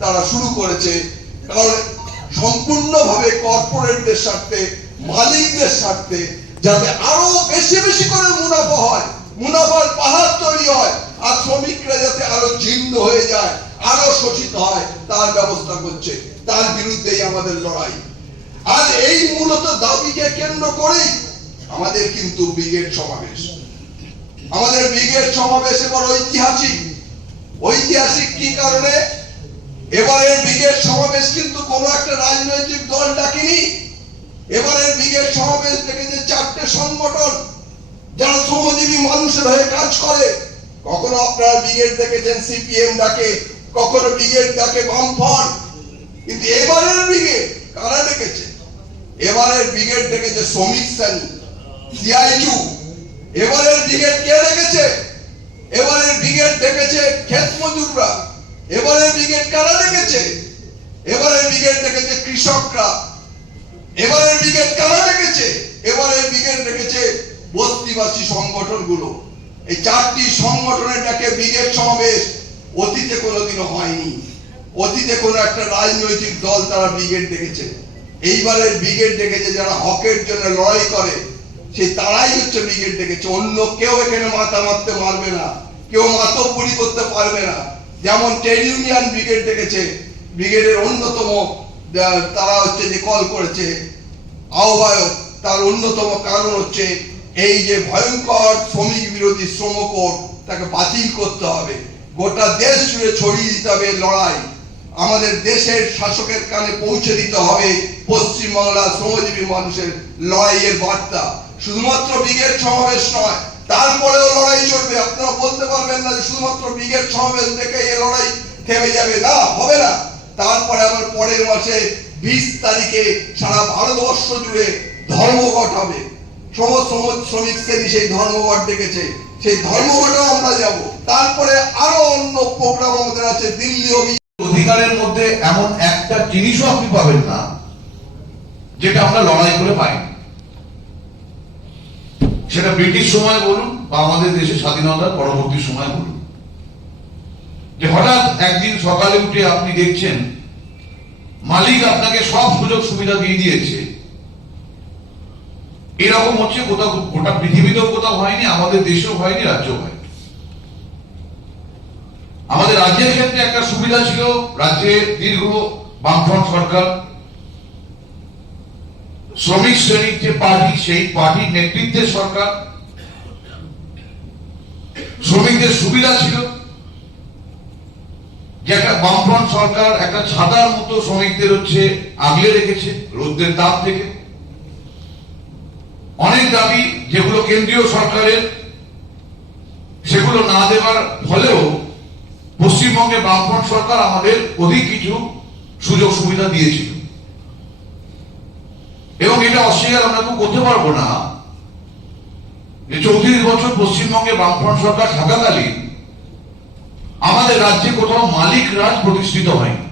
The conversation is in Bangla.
তারা শুরু করেছে। কারণ সম্পূর্ণভাবে কর্পোরেটদের স্বার্থে, মালিকদের স্বার্থে যাতে আরও বেশি বেশি করে মুনাফা হয়, মুনাফার পাহাড় তৈরি হয়, আর শ্রমিকরা যাতে আরও জীর্ণ হয়ে যায়, আরও শোষিত হয়, তার ব্যবস্থা করছে। তার বিরুদ্ধেই আমাদের লড়াই। আর এই মূলত দাবিকে কেন্দ্র করেই আমাদের কিন্তু ব্রিগেড সমাবেশ। আমাদের ব্রিগেড সমাবেশ এবার ঐতিহাসিক। ঐতিহাসিক কি কারণে? এবারের সমাবেশ কিন্তু কোনো একটা রাজনৈতিক দল ডাকেনি। এবারের সমাবেশ চারটে সংগঠন, যারা শ্রমজীবী মানুষের হয়ে কাজ করে। কখনো আপনারা দেখেছেন, সিপিএম ডাকে, কখনো ডাকে কিন্তু এবারের ব্রিগেড কারা ডেকেছে? এবারের ব্রিগেড ডেকেছে শ্রমিক শ্রেণি সিআইইউ এবারের ব্রিগেড কে ডেকেছে? এবারের ব্রিগেড ডেকেছে ক্ষেত মজুররা এবারের ব্রিগেড কারা ডেকেছে এবারের ব্রিগেড ডেকেছে কৃষকরা। এবারের ব্রিগেড কারা ডেকেছে এবারের ব্রিগেড ডেকেছে বস্তিবাসী সংগঠনগুলো। এই চারটি সংগঠনের ডাকে ব্রিগেড সমাবেশ অতীতে কোনোদিনও হয়নি। অতীতে কোনো একটা রাজনৈতিক দল তারা ব্রিগেড ডেকেছে এইবারের ব্রিগেড ডেকেছে যারা হকের জন্য লড়াই করে, সেই তারাই হচ্ছে ব্রিগেড ডেকেছে অন্য কেউ এখানে মাথা মারতে পারবে না। কেউ মাতব্বরি করতে পারবে না। যেমন ট্রেড ইউনিয়ন ব্রিগেড ডেকেছে, ব্রিগেডের অন্যতম তারা হচ্ছে যে কল করেছে, আহ্বায়ক, তার অন্যতম কারণ হচ্ছে এই যে ভয়ঙ্কর শ্রমিক বিরোধী শ্রম কোড তাকে বাতিল করতে হবে। গোটা দেশ জুড়ে ছড়িয়ে দিতে হবে লড়াই। আমাদের দেশের শাসকের কানে পৌঁছে দিতে হবে পশ্চিমবাংলা শ্রমজীবী মানুষের লড়াইয়ের বার্তা। শুধুমাত্র ব্রিগেড সমাবেশ নয় তারপরেও লড়াই চলবে। আপনারা বলতে পারবেন না যে শুধুমাত্র ব্রিগেড সমাবেশ দেখে এই লড়াই থেমে যাবে। না, হবে না। তারপরে আবার পরের মাসে বিশ তারিখে সারা ভারতবর্ষ জুড়ে ধর্মঘট হবে। সমস্ত শ্রমিক শ্রেণি সেই ধর্মঘট ডেকেছে সেই ধর্মঘটেও আমরা যাব। তারপরে আরও অন্য প্রোগ্রাম আমাদের আছে, দিল্লি অধিকারের মধ্যে এমন একটা জিনিসও আপনি পাবেন না, যেটা আমরা লড়াই করে পাই সেটা ব্রিটিশ সময় বলুন বা আমাদের দেশের স্বাধীনতার পরবর্তী সময় বলুন। যে হঠাৎ একদিন সকালে উঠে আপনি দেখছেন, মালিক আপনাকে সব সুযোগ সুবিধা দিয়ে দিয়েছে। এরকম হচ্ছে কোথাও, গোটা পৃথিবীতেও কোথাও হয়নি, আমাদের দেশেও হয়নি, রাজ্যেও হয়নি। আমাদের রাজ্যের ক্ষেত্রে একটা সুবিধা ছিল, রাজ্যে দীর্ঘ বামফ্রন্ট সরকার শ্রমিক শ্রেণির যে পার্টি, সেই পার্টির নেতৃত্বের সরকার। শ্রমিকদের সুবিধা ছিল। যে একটা বামফ্রন্ট সরকার, একটা ছাতার মতো শ্রমিকদের হচ্ছে আগলে রেখেছে রোদ্রের তাপ থেকে। অনেক দাবি যেগুলো কেন্দ্রীয় সরকারের, সেগুলো না দেওয়ার ফলেও পশ্চিমবঙ্গে বামফ্রন্ট সরকার আমাদের অধিক কিছু সুযোগ সুবিধা দিয়েছিল। এটা অস্বীকার আমরা কেউ করতে পারব না। যে চৌত্রিশ বছর পশ্চিমবঙ্গে বামফ্রন্ট সরকার থাকাকালীন আমাদের রাজ্যে কোথাও মালিক রাজ প্রতিষ্ঠিত হয়নি।